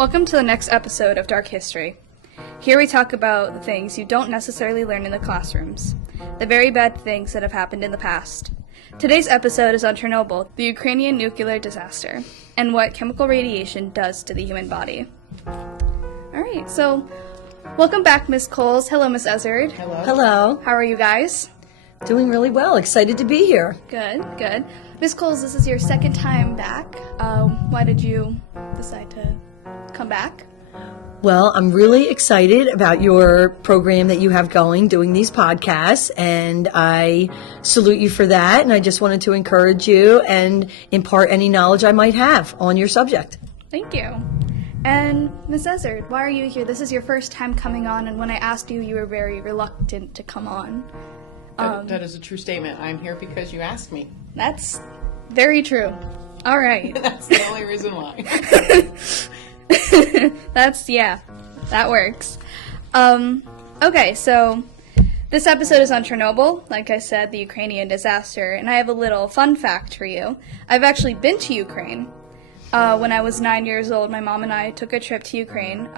Welcome to the next episode of Dark History. Here we talk about the things you don't necessarily learn in the classrooms, the very bad things that have happened in the past. Today's episode is on Chernobyl, the Ukrainian nuclear disaster, and what chemical radiation does to the human body. Alright, so welcome back, Miss Coles. Hello, Miss Ezzard. Hello. Hello. How are you guys? Doing really well. Excited to be here. Good, good. Miss Coles, this is your second time back. Why did you decide to come back? Well, I'm really excited about your program that you have going, doing these podcasts, and I salute you for that, and I just wanted to encourage you and impart any knowledge I might have on your subject. Thank you. And Miss Ezzard, why are you here? This is your first time coming on, and when I asked you, you were very reluctant to come on. That is a true statement. I'm here because you asked me. That's very true. All right. That's the only reason why. That works. Okay, so this episode is on Chernobyl, like I said, the Ukrainian disaster, and I have a little fun fact for you. I've actually been to Ukraine. When I was 9 years old, my mom and I took a trip to Ukraine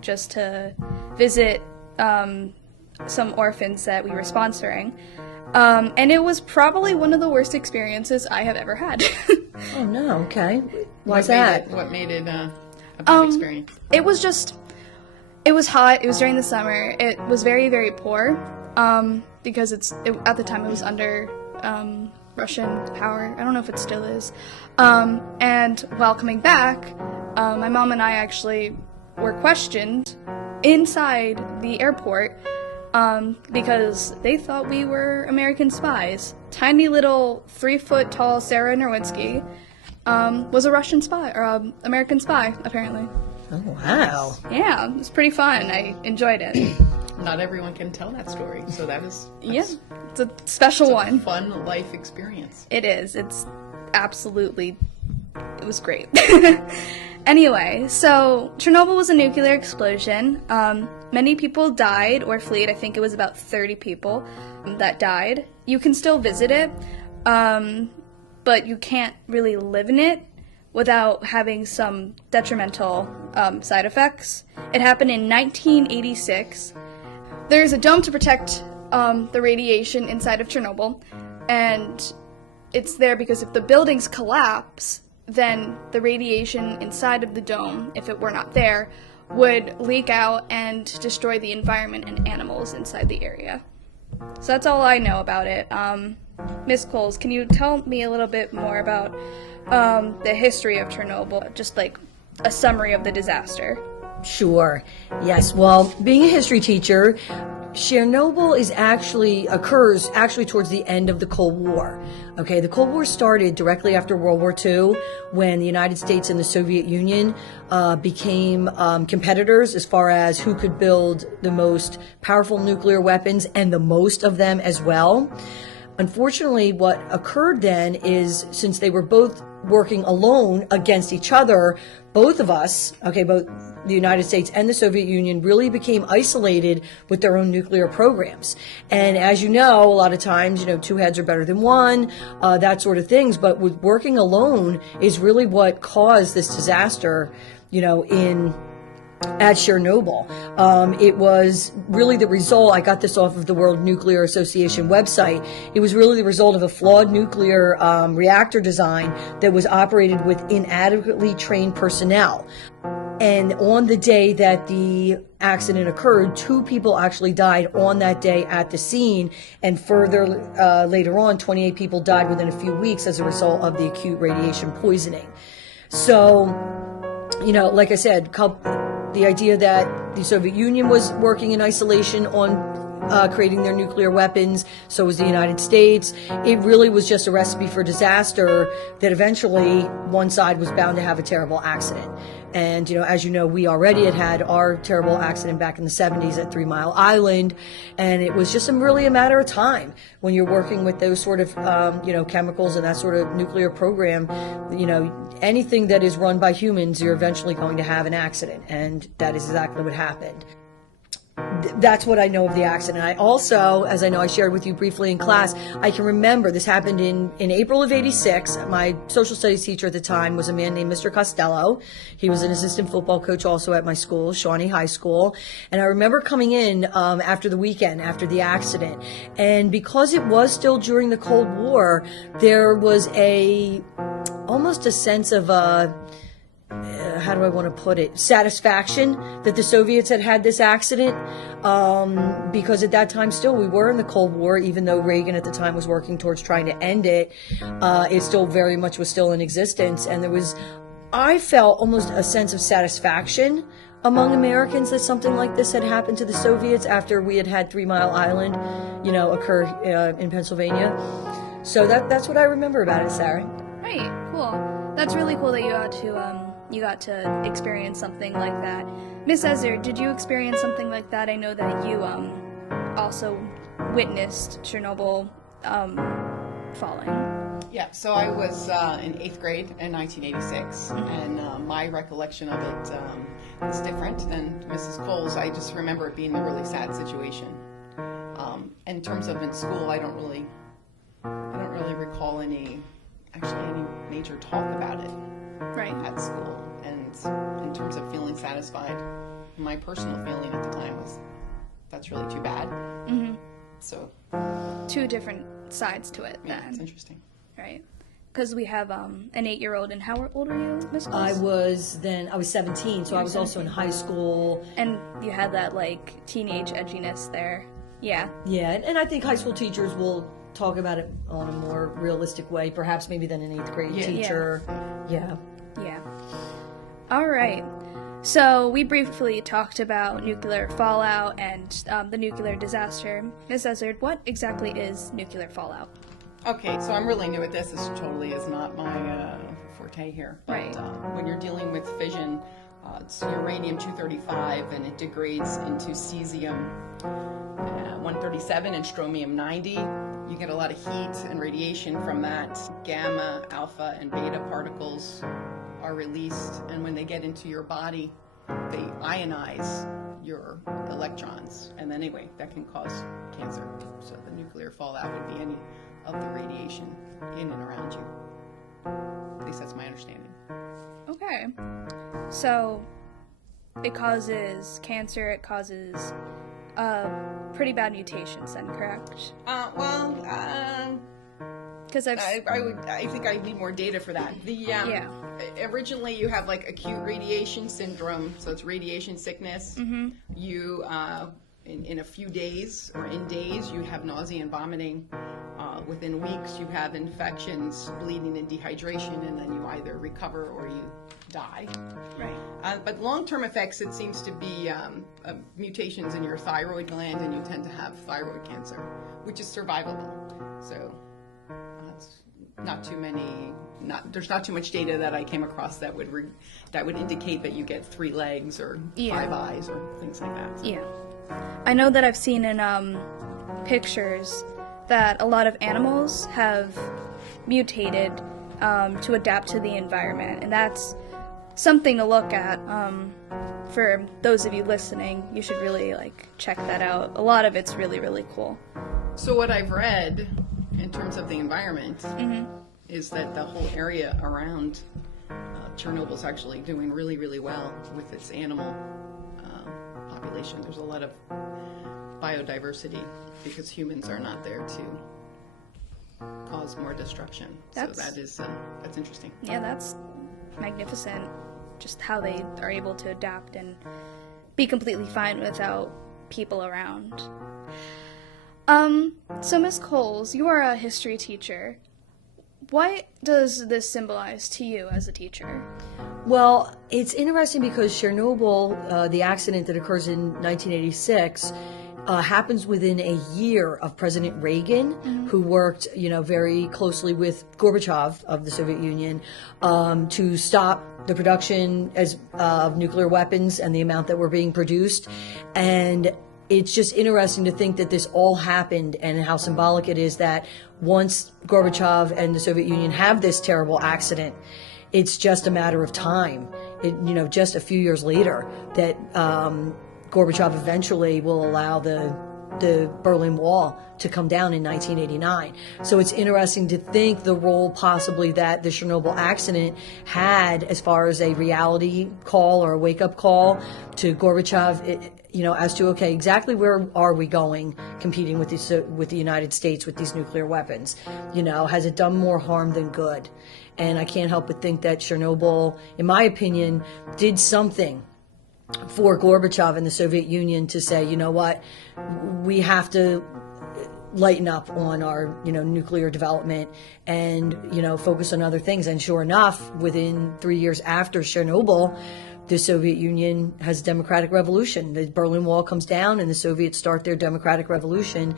just to visit some orphans that we were sponsoring. And it was probably one of the worst experiences I have ever had. Oh, no. Okay. Why's that? What made it a bad experience? It was hot. It was during the summer. It was very, very poor because at the time it was under Russian power. I don't know if it still is. And while coming back, my mom and I actually were questioned inside the airport because they thought we were American spies. Tiny little 3-foot-tall Sarah Nerwinski was a Russian spy, or American spy, apparently. Oh, wow. Yeah, it was pretty fun. I enjoyed it. Not everyone can tell that story, so that's It's a special one. a fun life experience. It is. It was great. Anyway, so Chernobyl was a nuclear explosion. Many people died or fled. I think it was about 30 people that died. You can still visit it, but you can't really live in it without having some detrimental side effects. It happened in 1986. There's a dome to protect the radiation inside of Chernobyl, and it's there because if the buildings collapse, then the radiation inside of the dome, if it were not there, would leak out and destroy the environment and animals inside the area. So that's all I know about it. Miss Coles, can you tell me a little bit more about the history of Chernobyl, just like a summary of the disaster? Sure. Yes. Well, being a history teacher, Chernobyl occurs towards the end of the Cold War. Okay, the Cold War started directly after World War II when the United States and the Soviet Union became competitors as far as who could build the most powerful nuclear weapons and the most of them as well. Unfortunately, what occurred then is, since they were both working alone against each other, both of us, both the United States and the Soviet Union, really became isolated with their own nuclear programs. And as you know, a lot of times, two heads are better than one, that sort of things. But with working alone is really what caused this disaster, at Chernobyl. It was really the result, I got this off of the World Nuclear Association website, it was really the result of a flawed nuclear reactor design that was operated with inadequately trained personnel. And on the day that the accident occurred, 2 people actually died on that day at the scene, and further later on, 28 people died within a few weeks as a result of the acute radiation poisoning. So, like I said, the idea that the Soviet Union was working in isolation on creating their nuclear weapons, so was the United States. It really was just a recipe for disaster that eventually one side was bound to have a terrible accident. And, as you know, we already had our terrible accident back in the 70s at 3 Mile Island, and it was just really a matter of time when you're working with those sort of, chemicals and that sort of nuclear program. Anything that is run by humans, you're eventually going to have an accident, and that is exactly what happened. that's what I know of the accident. I also, as I know I shared with you briefly in class, I can remember this happened in April of '86. My social studies teacher at the time was a man named Mr. Costello. He was an assistant football coach also at my school, Shawnee High School. And I remember coming in after the weekend, after the accident. And because it was still during the Cold War, there was almost a sense of how do I want to put it, satisfaction that the Soviets had this accident, because at that time still we were in the Cold War, even though Reagan at the time was working towards trying to end it. It still very much was still in existence, and I felt almost a sense of satisfaction among Americans that something like this had happened to the Soviets after we had 3 Mile Island, occur in Pennsylvania. So that's what I remember about it, Sarah. Right, cool. That's really cool that you got to experience something like that. Miss Ezzard, did you experience something like that? I know that you also witnessed Chernobyl falling. Yeah, so I was in 8th grade in 1986, and my recollection of it is different than Mrs. Cole's. I just remember it being a really sad situation. In terms of in school, I don't really recall any major talk about it at school. And in terms of feeling satisfied, my personal feeling at the time was that's really too bad. Mm-hmm. So 2 different sides to it. Yeah, then. It's interesting. Right. Because we have an 8-year-old, and how old were you, Miss Cole? I was 17, so I was also in high school. And you had that, teenage edginess there. Yeah. Yeah, and I think high school teachers will talk about it on a more realistic way, perhaps maybe than an 8th grade teacher. Yeah. Yeah. All right. So we briefly talked about nuclear fallout and the nuclear disaster. Ms. Ezzard, what exactly is nuclear fallout? Okay, so I'm really new at this. This totally is not my forte here. But Right. When you're dealing with fission, it's uranium-235, and it degrades into cesium-137 and strontium-90. You get a lot of heat and radiation from that. Gamma, alpha, and beta particles are released, and when they get into your body, they ionize your electrons. And anyway, that can cause cancer. So the nuclear fallout would be any of the radiation in and around you. At least that's my understanding. Okay. So it causes cancer, it causes pretty bad mutations then, correct? Because I think I need more data for that. Originally you have acute radiation syndrome, so it's radiation sickness. Mm-hmm. You in a few days or in days you have nausea and vomiting. Within weeks you have infections, bleeding, and dehydration, and then you either recover or you die. Right. But long-term effects, it seems to be mutations in your thyroid gland, and you tend to have thyroid cancer, which is survivable. So it's not too many. There's not too much data that I came across that would indicate that you get 3 legs or 5 eyes or things like that. So. Yeah. I know that I've seen in pictures that a lot of animals have mutated to adapt to the environment, and that's something to look at. For those of you listening, you should really check that out. A lot of it's really, really cool. So what I've read in terms of the environment is that the whole area around Chernobyl is actually doing really, really well with its animal population. There's a lot of biodiversity because humans are not there to cause more destruction. So that's interesting. Yeah, that's magnificent. Just how they are able to adapt and be completely fine without people around. So Ms. Coles, you are a history teacher. What does this symbolize to you as a teacher? Well, it's interesting because Chernobyl, the accident that occurs in 1986, happens within a year of President Reagan, who worked, very closely with Gorbachev of the Soviet Union to stop the production of nuclear weapons and the amount that were being produced. And it's just interesting to think that this all happened and how symbolic it is that once Gorbachev and the Soviet Union have this terrible accident, it's just a matter of time. Just a few years later that Gorbachev eventually will allow the Berlin Wall to come down in 1989. So it's interesting to think the role possibly that the Chernobyl accident had as far as a reality call or a wake-up call to Gorbachev, as to, okay, exactly where are we going competing with the United States with these nuclear weapons? Has it done more harm than good? And I can't help but think that Chernobyl, in my opinion, did something for Gorbachev and the Soviet Union to say, you know what, we have to lighten up on our, nuclear development and, focus on other things. And sure enough, within 3 years after Chernobyl, the Soviet Union has a democratic revolution. The Berlin Wall comes down and the Soviets start their democratic revolution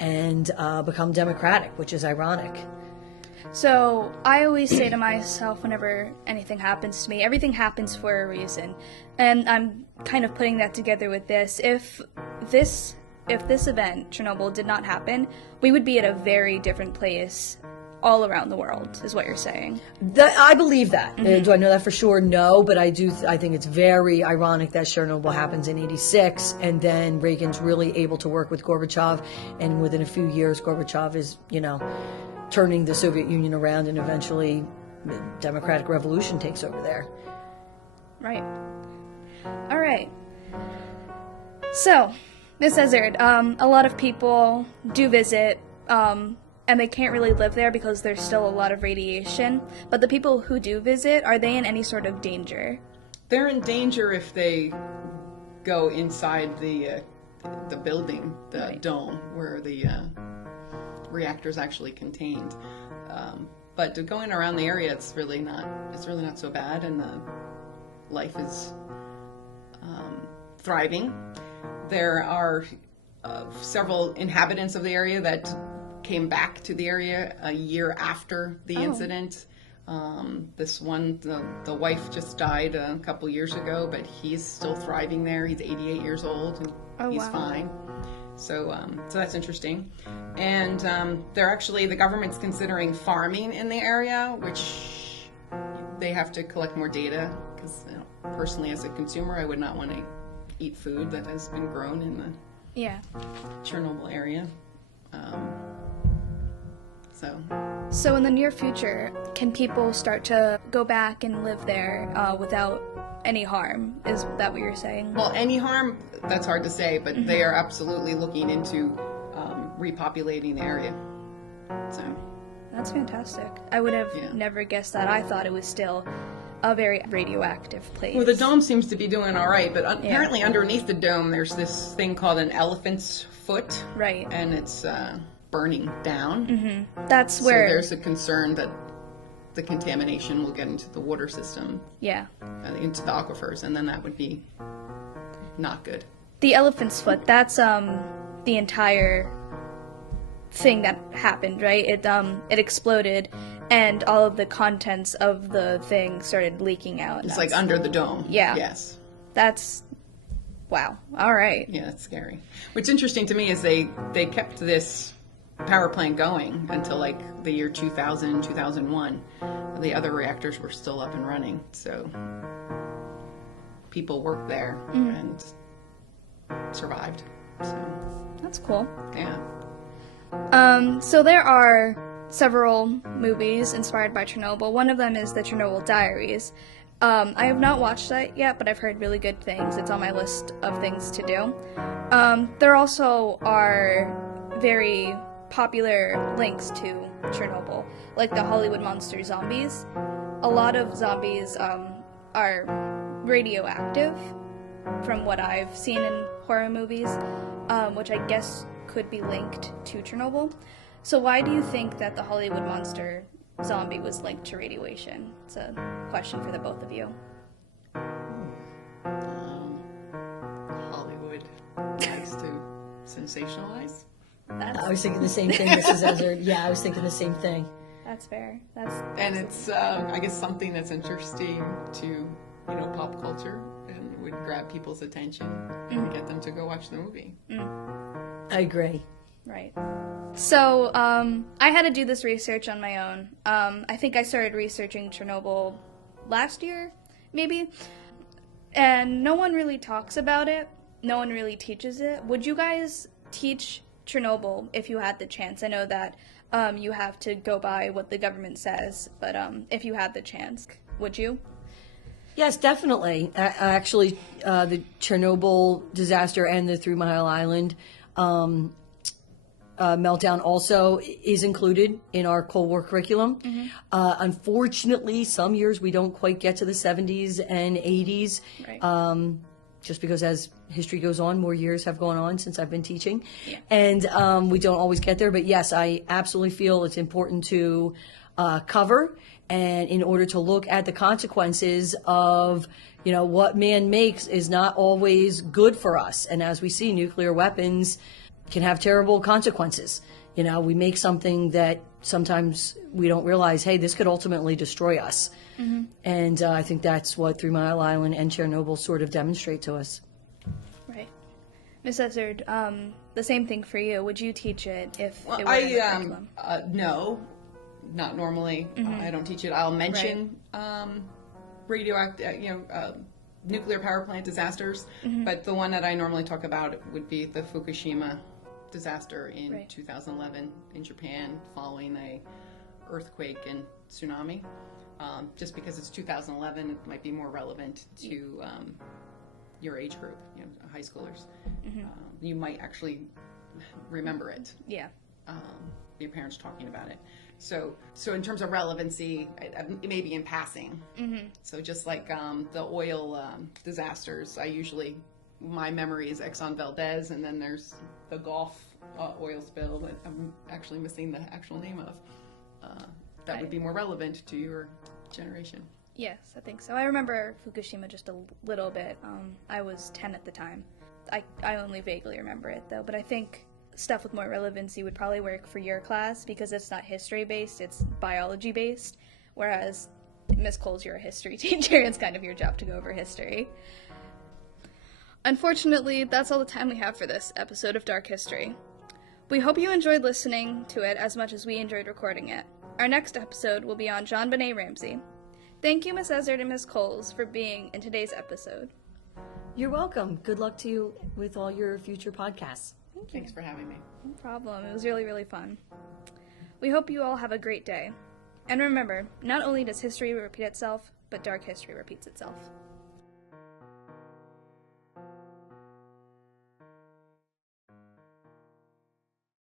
and become democratic, which is ironic. So I always say to myself whenever anything happens to me, everything happens for a reason. And I'm kind of putting that together with this. If this event, Chernobyl, did not happen, we would be at a very different place all around the world, is what you're saying. I believe that. Do I know that for sure? No, but I think it's very ironic that Chernobyl happens in 86, and then Reagan's really able to work with Gorbachev, and within a few years, Gorbachev is, turning the Soviet Union around, and eventually the democratic revolution takes over there. Right. All right. So, Miss Ezzard, a lot of people do visit, and they can't really live there because there's still a lot of radiation. But the people who do visit, are they in any sort of danger? They're in danger if they go inside the building, the dome, where the reactors actually contained. But going around the area, it's really not so bad, and the life is thriving. There are several inhabitants of the area that came back to the area a year after the incident. This one, the wife just died a couple years ago, but he's still thriving there. He's 88 years old, and he's fine. So that's interesting. And the government's considering farming in the area, which they have to collect more data, because personally as a consumer, I would not want to eat food that has been grown in the Chernobyl area. So in the near future, can people start to go back and live there without any harm? Is that what you're saying? Well, any harm, that's hard to say, but they are absolutely looking into repopulating the area. So that's fantastic. I would have never guessed that. I thought it was still a very radioactive place. Well, the dome seems to be doing all right, but apparently underneath the dome there's this thing called an elephant's foot. Right. And it's burning down. That's where... So there's a concern that the contamination will get into the water system. Yeah. Into the aquifers, and then that would be not good. The elephant's foot, that's the entire thing that happened, right? It exploded, and all of the contents of the thing started leaking out. It's like under the dome. Yeah. Yes. That's... wow. All right. Yeah, that's scary. What's interesting to me is they kept this power plant going until like the year 2000, 2001. The other reactors were still up and running, so people worked there and survived. So that's cool. Yeah. So there are several movies inspired by Chernobyl. One of them is the Chernobyl Diaries. I have not watched that yet, but I've heard really good things. It's on my list of things to do. There also are very popular links to Chernobyl, like the Hollywood monster zombies. A lot of zombies are radioactive, from what I've seen in horror movies, which I guess could be linked to Chernobyl. So why do you think that the Hollywood monster zombie was linked to radiation? It's a question for the both of you. Hollywood likes to sensationalize. I was thinking the same thing, Mrs. Ezzard. Yeah, I was thinking the same thing. That's fair. And it's, I guess, something that's interesting to, pop culture, and would grab people's attention and get them to go watch the movie. I agree. Right. So, I had to do this research on my own. I think I started researching Chernobyl last year, maybe. And no one really talks about it. no one really teaches it. Would you guys teach Chernobyl if you had the chance? I know that you have to go by what the government says, but if you had the chance, would you? Yes, definitely. Actually, the Chernobyl disaster and the 3 Mile Island meltdown also is included in our Cold War curriculum. Unfortunately, some years we don't quite get to the 70s and 80s. Right. Just because as history goes on, more years have gone on since I've been teaching. Yeah. And we don't always get there. But yes, I absolutely feel it's important to cover, and in order to look at the consequences of, what man makes is not always good for us. And as we see, nuclear weapons can have terrible consequences. We make something that sometimes we don't realize, hey, this could ultimately destroy us. And I think that's what 3 Mile Island and Chernobyl sort of demonstrate to us. Right. Miss Ezzard, the same thing for you. Would you teach it if it were in the curriculum? No, not normally. I don't teach it. I'll mention radioactive, nuclear power plant disasters, but the one that I normally talk about would be the Fukushima disaster in 2011 in Japan following a earthquake and tsunami. Just because it's 2011, it might be more relevant to your age group, high schoolers. You might actually remember it. Yeah. Your parents talking about it. So in terms of relevancy, it may be in passing. So just like the oil disasters, my memory is Exxon Valdez, and then there's the Gulf oil spill that I'm actually missing the actual name of. That would be more relevant to your generation. Yes, I think so. I remember Fukushima just a little bit. I was 10 at the time. I only vaguely remember it, though, but I think stuff with more relevancy would probably work for your class because it's not history-based, it's biology-based, whereas Miss Coles, you're a history teacher. It's kind of your job to go over history. Unfortunately, that's all the time we have for this episode of Dark History. We hope you enjoyed listening to it as much as we enjoyed recording it. Our next episode will be on John Benet Ramsey. Thank you, Miss Ezzard and Miss Coles, for being in today's episode. You're welcome. Good luck to you with all your future podcasts. Thanks for having me. No problem. It was really, really fun. We hope you all have a great day. And remember, not only does history repeat itself, but dark history repeats itself.